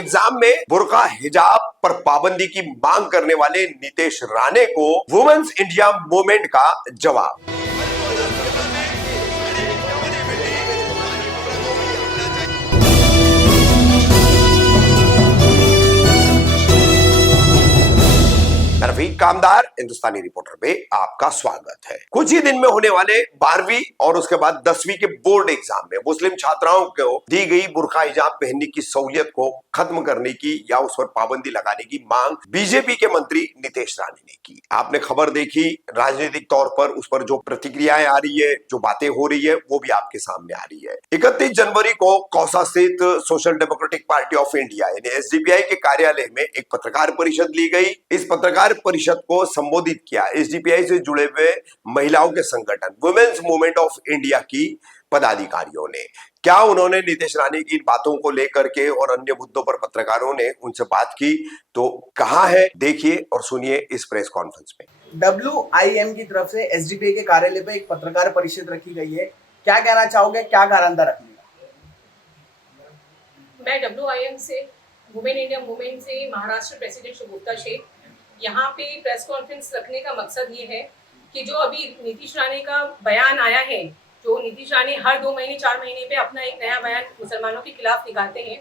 Exam में बुर्का हिजाब पर पाबंदी की मांग करने वाले नीतीश राणे को वुमेन्स इंडिया मूवमेंट का जवाब। रफीक कामदार हिंदुस्तानी रिपोर्टर में आपका स्वागत है। कुछ ही दिन में होने वाले 12वीं और उसके बाद 10वीं के बोर्ड एग्जाम में मुस्लिम छात्राओं को दी गई बुर्का हिजाब पहनने की सहूलियत को खत्म करने की या उस पर पाबंदी लगाने की मांग बीजेपी के मंत्री नीतीश राणे ने की। आपने खबर देखी, राजनीतिक तौर पर उस पर जो प्रतिक्रियाएं आ रही है, जो बातें हो रही है, वो भी आपके सामने आ रही है। 31 जनवरी को कौसा स्थित social democratic party of India यानी एसडीपीआई के कार्यालय में एक पत्रकार परिषद ली गई। इस पत्रकार परिषद को संबोधित किया एसडीपीआई से जुड़े हुए महिलाओं के संगठन वुमेन्स मूवमेंट ऑफ इंडिया की पदाधिकारियों ने। क्या उन्होंने नीतीश राणे की इन बातों को लेकर के और अन्य मुद्दों पर पत्रकारों ने उनसे बात की, तो कहा है, देखिए और सुनिए इस प्रेस कॉन्फ्रेंस में। WIM की तरफ से एसडीपीआई के कार्यालय पे एक पत्रकार परिषद रखी गई है, क्या कहना चाहोगे, क्या गारंटी रखनी है? मैं WIM से वुमेन इंडिया मूवमेंट से महाराष्ट्र प्रेसिडेंट शुभुक्ता शेख यहाँ पे प्रेस कॉन्फ्रेंस रखने का मकसद ये है कि जो अभी नीतीश राणे का बयान आया है, जो नीतीश राणे हर 2 महीने 4 महीने पे अपना एक नया बयान मुसलमानों के खिलाफ निकालते हैं,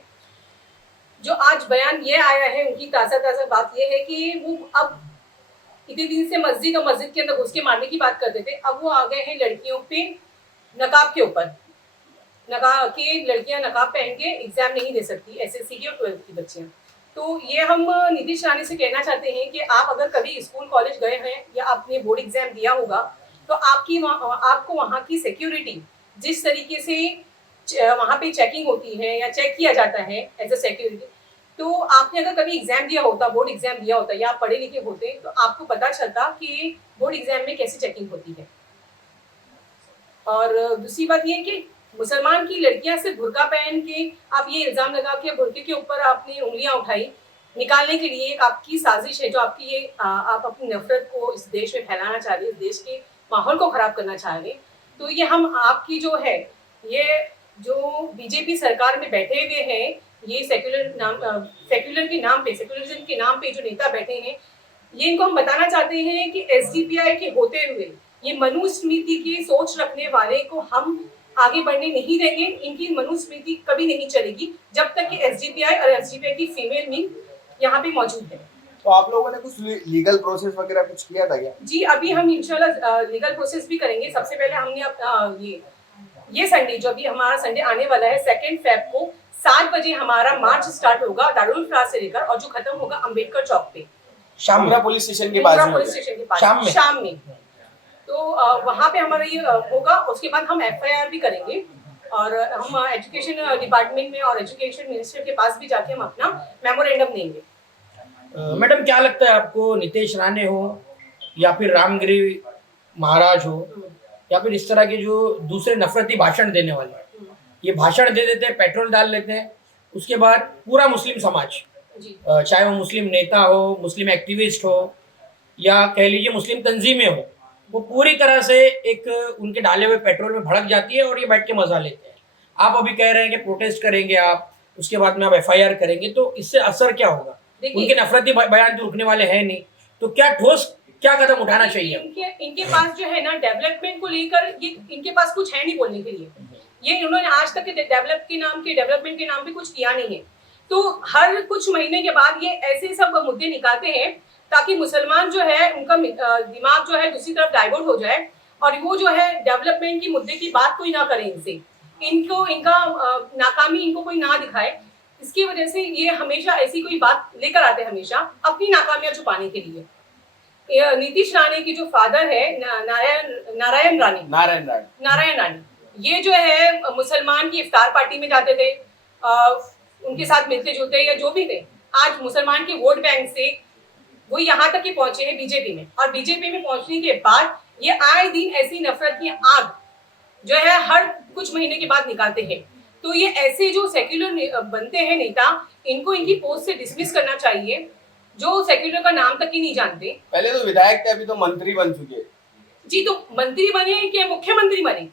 जो आज बयान ये आया है उनकी ताज़ा बात ये है कि वो अब इतने दिन से मस्जिद और मस्जिद के अंदर घुस के मारने की बात करते थे, अब वो आ गए हैं लड़कियों पे नकाब के ऊपर, नकाब के लड़कियां नकाब पहन के एग्जाम नहीं दे सकती, SSC की और 12th की बच्चियां। तो ये हम नीतीश राणे से कहना चाहते हैं कि आप अगर कभी स्कूल कॉलेज गए हैं या आपने बोर्ड एग्जाम दिया होगा तो आपको वहाँ की सिक्योरिटी, जिस तरीके से वहाँ पे चेकिंग होती है या चेक किया जाता है एज अ सिक्योरिटी, तो आपने अगर कभी एग्जाम दिया होता, बोर्ड एग्जाम दिया होता या आप पढ़े लिखे होते तो आपको पता चलता कि बोर्ड एग्जाम में कैसे चेकिंग होती है। और दूसरी बात ये है कि मुसलमान की लड़कियां सिर्फ बुर्का पहन के आप ये इल्जाम लगा के बुर्के के ऊपर आपने उंगलियां उठाई निकालने के लिए एक आपकी साजिश है, जो आपकी ये आप अपनी नफरत को इस देश में फैलाना चाह रहे हैं, इस देश के माहौल को खराब करना चाह रहे हैं। तो ये हम आपकी जो है, ये जो बीजेपी सरकार में बैठे हुए हैं, ये सेक्युलर के नाम पे, सेक्युलरिज्म के नाम पे जो नेता बैठे हैं, ये इनको हम बताना चाहते हैं कि एसडीपीआई के होते हुए ये मनुस्मृति की सोच रखने वाले को हम आगे बढ़ने नहीं देंगे। इनकी मनुस्मृति कभी नहीं चलेगी जब तक कि एसडीपीआई और एसडीपीआई की फीमेल विंग यहाँ पे मौजूद है। तो आप लोगों ने कुछ लीगल प्रोसेस वगैरह कुछ किया था क्या? जी, अभी हम इंशाल्लाह लीगल प्रोसेस भी करेंगे। सबसे पहले हमने ये संडे, जो अभी हमारा संडे आने वाला है 2 फेब को 7 बजे हमारा मार्च स्टार्ट होगा दारुल फराज से लेकर, और जो खत्म होगा अम्बेडकर चौक पे, शामपुरा पुलिस स्टेशन के पास शाम में। तो वहाँ पे हमारा ये होगा। उसके बाद हम FIR भी करेंगे और हम एजुकेशन डिपार्टमेंट में और एजुकेशन मिनिस्टर के पास भी जाके हम अपना मेमोरेंडम देंगे। मैडम, क्या लगता है आपको, नीतीश राणे हो या फिर रामगिरी महाराज हो या फिर इस तरह के जो दूसरे नफरती भाषण देने वाले, ये भाषण दे देते हैं, पेट्रोल डाल लेते हैं, उसके बाद पूरा मुस्लिम समाज, चाहे वो मुस्लिम नेता हो, मुस्लिम एक्टिविस्ट हो या कह लीजिए मुस्लिम तंजीमें हो, वो पूरी तरह से एक उनके डाले हुए पेट्रोल में भड़क जाती है और ये बैठ के मजा लेते हैं। आप अभी कह रहे हैं कि प्रोटेस्ट करेंगे आप, उसके बाद में आप FIR करेंगे, तो इससे असर क्या होगा? उनके नफरती बयान तो रुकने वाले हैं नहीं, तो क्या ठोस क्या कदम उठाना चाहिए? इनके पास जो है ना, डेवलपमेंट को लेकर ये इनके पास कुछ है नहीं बोलने के लिए। ये उन्होंने आज तक डेवलपमेंट के नाम पे कुछ किया नहीं है। तो हर कुछ महीने के बाद ये ऐसे सब मुद्दे निकालते हैं ताकि मुसलमान जो है उनका दिमाग जो है दूसरी तरफ डाइवर्ट हो जाए और वो जो है डेवलपमेंट की मुद्दे की बात कोई ना करें इनसे, इनका नाकामी इनको कोई ना दिखाए। इसकी वजह से ये हमेशा ऐसी कोई बात लेकर आते हैं, हमेशा अपनी नाकामियां छुपाने के लिए। नीतीश राणे की जो फादर है नारायण राणे, ये जो है मुसलमान की इफ्तार पार्टी में जाते थे, उनके साथ मिलते जुलते या जो भी थे। आज मुसलमान के वोट बैंक से वो यहाँ तक के पहुंचे हैं बीजेपी में, और बीजेपी में पहुंचने के बाद ये आए दिन ऐसी नफरत की आग जो है हर कुछ महीने के बाद निकालते हैं। तो ये ऐसे जो सेक्युलर बनते हैं नेता, इनको इनकी पोस्ट से डिसमिस करना चाहिए, जो सेक्युलर का नाम तक ही नहीं जानते। पहले तो विधायक थे, अभी तो मंत्री बन चुके। जी, तो मंत्री बने कि मुख्यमंत्री बने?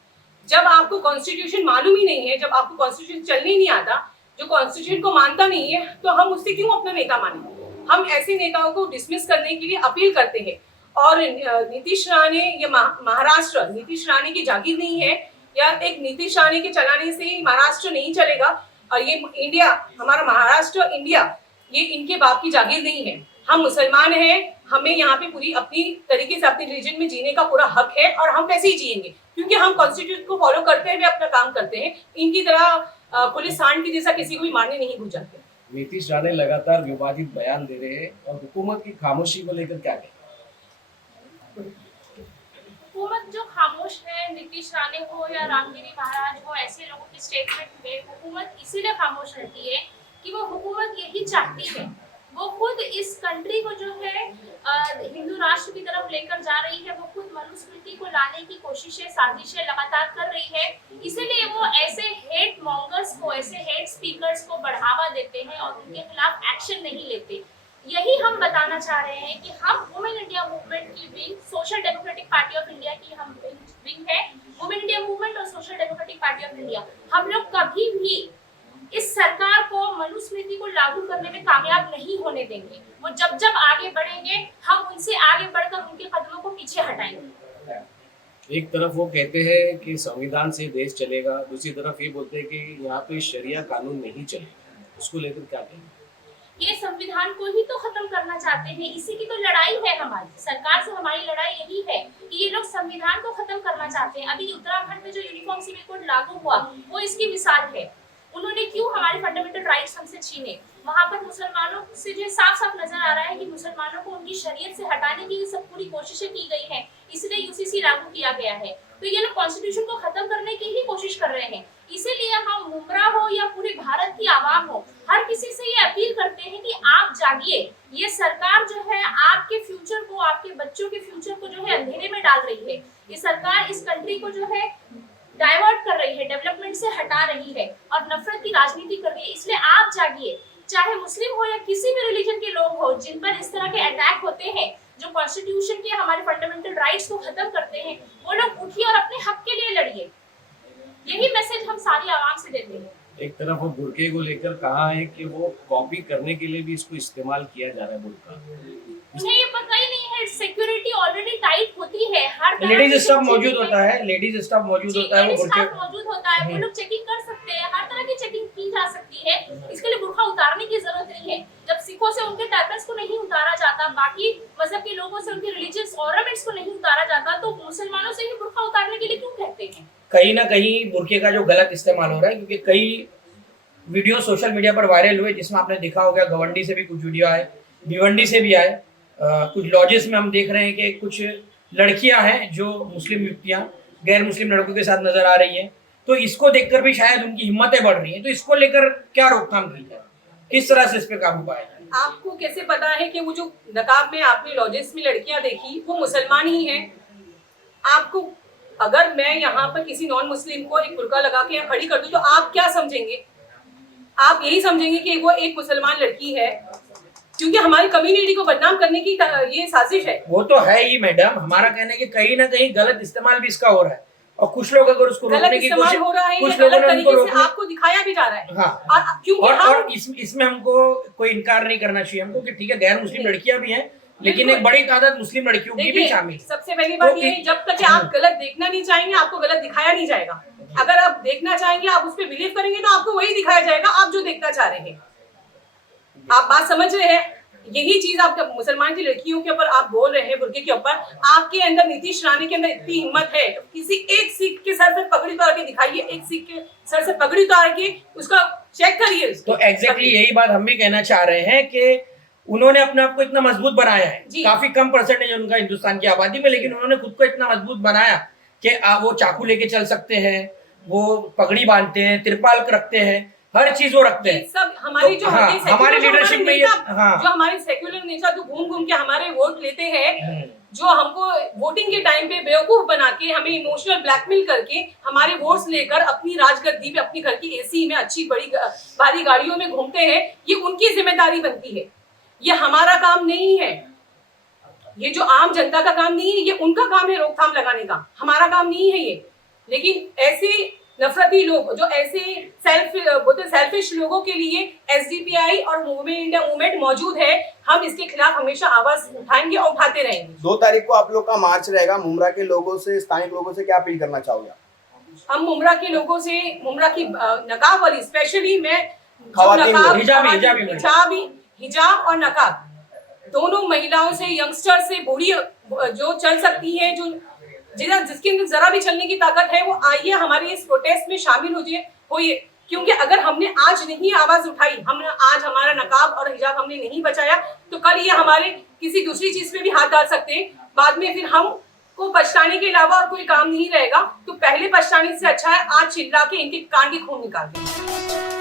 जब आपको कॉन्स्टिट्यूशन मालूम ही नहीं है, जब आपको कॉन्स्टिट्यूशन चलने ही नहीं आता, जो कॉन्स्टिट्यूशन को मानता नहीं है, तो हम उससे क्यों अपना नेता माने? हम ऐसे नेताओं को डिसमिस करने के लिए अपील करते हैं। और नीतीश राणे, ये महाराष्ट्र नीतीश राणे की जागीर नहीं है, या एक नीतीश राणे के चलाने से ही महाराष्ट्र नहीं चलेगा। और ये इंडिया, हमारा महाराष्ट्र इंडिया, ये इनके बाप की जागीर नहीं है। हम मुसलमान हैं, हमें यहाँ पे पूरी अपनी तरीके से अपने रिलीजन में जीने का पूरा हक है, और हम वैसे ही जिएंगे, क्योंकि हम कॉन्स्टिट्यूशन को फॉलो करते हुए अपना काम करते हैं। इनकी तरह पुलिस सांड की जैसा किसी को भी मारने नहीं घुस जाते। नीतीश राणे लगातार विवादित बयान दे रहे हैं और हुकूमत की खामोशी को लेकर क्या कहें? हुकूमत जो खामोश है, नीतीश राणे हो या रामगिरी महाराज हो, ऐसे लोगों की स्टेटमेंट में हुकूमत इसीलिए खामोश रहती है कि वो हुकूमत यही चाहती है, वो खुद इस कंट्री को जो है हिंदू राष्ट्र की तरफ लेकर जा रही है, वो खुद मनुस्मृति को लाने की कोशिशें, साजिशें लगातार कर रही है। इसीलिए वो ऐसे हेट मॉन्गर्स को, ऐसे हेट स्पीकर्स को बढ़ावा देते हैं और उनके खिलाफ एक्शन नहीं लेते। यही हम बताना चाह रहे हैं कि हम वुमेन इंडिया मूवमेंट की wing, social democratic party of India की हम विंग है, वुमेन इंडिया मूवमेंट और social democratic party of India. हम लोग कभी भी इस सरकार को मनुस्मृति को लागू करने में कामयाब नहीं होने देंगे। वो जब जब आगे बढ़ेंगे, हम उनसे आगे बढ़कर उनके कदमों को पीछे हटाएंगे। एक तरफ वो कहते हैं कि संविधान से देश चलेगा, दूसरी तरफ ये बोलते हैं कि यहाँ पे शरिया कानून नहीं चलेगा, उसको लेकर क्या कहेंगे? ये संविधान को ही तो खत्म करना चाहते हैं, इसी की तो लड़ाई है हमारी सरकार से। हमारी लड़ाई यही है कि ये लोग संविधान को खत्म करना चाहते हैं। अभी उत्तराखंड में जो यूनिफॉर्म सिविल कोड लागू हुआ, वो इसकी मिसाल है। उन्होंने क्यों हमारे फंडामेंटल राइट्स हमसे छीने? वहां पर मुसलमानों से जो साफ साफ नजर आ रहा है कि मुसलमानों को उनकी शरीयत से हटाने की सब पूरी कोशिशें की गई हैं, इसलिए यूसीसी लागू किया गया है। तो ये लोग कॉन्स्टिट्यूशन को खत्म करने की ही कोशिश कर रहे हैं। इसीलिए हम मुमरा हो या पूरे भारत की आवाम हो, हर किसी से ये अपील करते हैं कि आप जागिए। ये सरकार जो है आपके फ्यूचर को, आपके बच्चों के फ्यूचर को जो है अंधेरे में डाल रही है। ये सरकार इस कंट्री को जो है डाइवर्ट कर रही है, डेवलपमेंट से हटा रही है और नफरत की राजनीति कर रही है। इसलिए आप जागिए, चाहे मुस्लिम हो या किसी भी रिलीजन के लोग हो, जिन पर इस तरह के अटैक होते हैं, जो कॉन्स्टिट्यूशन के, हमारे फंडामेंटल राइट्स को खत्म करते हैं, वो लोग उठिए और अपने हक के लिए लड़िए। यही मैसेज हम सारी आवाम से देते हैं। एक तरफ वो बुर्के को लेकर कहा है कि वो कॉपी करने के लिए भी इसको इस्तेमाल किया जा रहा है बुर्का। उन्हें ये पता ही नहीं है, सिक्योरिटी ऑलरेडी टाइट होती है, हर लेडीज स्टाफ मौजूद होता है, लेडीज स्टाफ मौजूद होता है, वो बुर्के मौजूद होता है, वो लोग चेकिंग कर सकते हैं, हर तरह की चेकिंग की जा सकती है। इसके लिए बुर्का उतारने की जरूरत नहीं है। जब सिखों से उनके टर्बन्स को नहीं उतारा जाता, बाकी मजहब के लोगों से उनके रिलीजियस ऑर्नामेंट्स को नहीं उतारा जाता, तो मुसलमानों से ही बुर्का उतारने के लिए क्यों कहते हैं? कहीं ना कहीं बुर्के का जो गलत इस्तेमाल हो रहा है, क्योंकि कई वीडियो सोशल मीडिया पर वायरल हुए जिसमें आपने देखा होगा, गवंडी से भी कुछ वीडियो आए, भिवंडी से भी आए। कुछ लॉजेस में हम देख रहे हैं कि कुछ लड़कियां हैं जो मुस्लिम युवतियां गैर मुस्लिम लड़कों के साथ नजर आ रही हैं। तो इसको देखकर भी शायद उनकी हिम्मतें बढ़ रही हैं। तो इसको लेकर क्या रोकथाम की जाए, किस तरह से इस पे काबू पाया जाए? आपको कैसे पता है कि वो जो नकाब में आपने लॉजेस में लड़कियां देखी वो मुसलमान ही हैं? आपको, अगर मैं यहाँ पर किसी नॉन मुस्लिम को एक बुर्का लगा के यहाँ खड़ी कर दूं, तो आप क्या समझेंगे? आप यही समझेंगे कि वो एक मुसलमान लड़की है, क्योंकि हमारी कम्युनिटी को बदनाम करने की ये साजिश है। वो तो है ही मैडम, हमारा कहना है कि कहीं ना कहीं गलत इस्तेमाल भी इसका हो रहा है, और कुछ लोग अगर उसको रोकने की कोशिश, हो रहा है, कुछ ये लोगों गलत ने उनको तरीके से रोकने, आपको दिखाया भी जा रहा है। हाँ, और क्योंकि इसमें हमको कोई इनकार नहीं करना चाहिए हमको कि ठीक है, गैर मुस्लिम लड़कियां भी हैं, लेकिन एक बड़ी तादाद मुस्लिम लड़कियों की भी शामिल है। सबसे पहली बात ये है, जब तक आप गलत देखना नहीं चाहेंगे, आपको गलत दिखाया नहीं जाएगा। अगर आप देखना चाहेंगे, आप उस पर बिलीव करेंगे, तो आपको वही दिखाया जाएगा आप जो देखना चाह रहे हैं। आप बात समझ रहे हैं? यही चीज आप मुसलमान की लड़कियों के ऊपर आप बोल रहे हैं, बुर्के के ऊपर। आपके अंदर, नीतीश राणे के अंदर इतनी हिम्मत है, किसी एक सिख के सर से पगड़ी उतार के दिखाइए, एक सिख के सर से पगड़ी उतार के उसका चेक करिए। तो एग्जैक्टली यही बात हम भी कहना चाह रहे हैं कि उन्होंने अपने आप को इतना मजबूत बनाया है। काफी कम परसेंटेज उनका हिंदुस्तान की आबादी में, लेकिन उन्होंने खुद को इतना मजबूत बनाया कि वो चाकू लेके चल सकते हैं, वो पगड़ी बांधते हैं, तिरपाल रखते हैं, हर चीज वो रखते हैं। सब हमारी जो हमारी लीडरशिप में ये, जो हमारे सेक्युलर नेता जो घूम घूम के हमारे वोट लेते हैं, जो हमको वोटिंग के टाइम पे बेवकूफ बना के, हमें इमोशनल ब्लैकमेल करके हमारे वोट्स लेकर अपनी राजगद्दी पे, अपनी घर की एसी में, अच्छी बड़ी भारी गाड़ियों में घूमते हैं, ये उनकी जिम्मेदारी बनती है। ये हमारा काम नहीं है, ये जो आम जनता का काम नहीं है, ये उनका काम है रोकथाम लगाने का, हमारा काम नहीं है ये। लेकिन ऐसे नफरती लोग, जो ऐसे सेल्फिश लोगों के लिए एसडीपीआई और वुमेन इंडिया मूवमेंट मौजूद है। हम इसके खिलाफ हमेशा आवाज उठाएंगे और उठाते रहेंगे। 2 तारीख को आप लोग का मार्च रहेगा। मुमरा के लोगों से, स्थानिक लोगों से क्या अपील करना चाहोगे? हम मुमरा के लोगों से, मुमरा की नकाब वाली, स्पेशली मैं जो खवातीन नकाब, हिजाब और नकाब दोनों महिलाओं से, यंगस्टर से, बूढ़ी जो चल सकती है, जो जिसके अंदर जरा भी चलने की ताकत है, वो आइए हमारे इस प्रोटेस्ट में शामिल होइए। क्योंकि अगर हमने आज नहीं आवाज उठाई, हमने आज हमारा नकाब और हिजाब हमने नहीं बचाया, तो कल ये हमारे किसी दूसरी चीज पे भी हाथ डाल सकते हैं। बाद में फिर हम को पछताने के अलावा और कोई काम नहीं रहेगा। तो पहले पछताने से अच्छा है आज चिल्ला के इनके कान की खून निकाल दें।